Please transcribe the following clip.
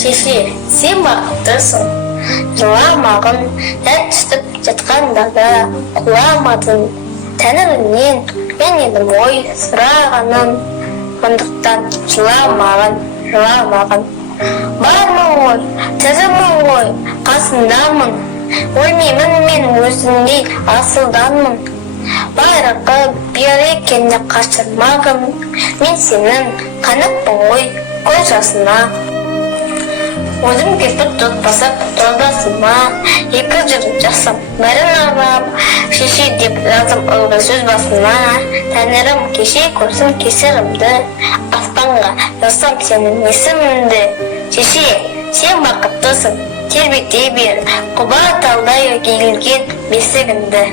Шеше, сен бақыттысың, жыламағын, дәт түсіп жатқандағы құламадың. Тәңіріңнен мен едім ой сұрағаным, сондықтан жыламағын. Бармын ғой, тірімін ғой, қасындамын, өлмеймін мен өзіңдей асылданмын. Байраққа бер екенде қашырмағын, мен сенің қанатпын ғой көз жасына. Өзім кірпік тұт басып торбасыма, екі жыр жасап бәрін арнап, шеше деп жазым ылғи сөз басына. Тәңірім кеше көрсін кесірімді, аспанға жазсам сенің есіміңді. Шеше, сен бақыттысың, тербете бер, құба талдай келген бесігіңді.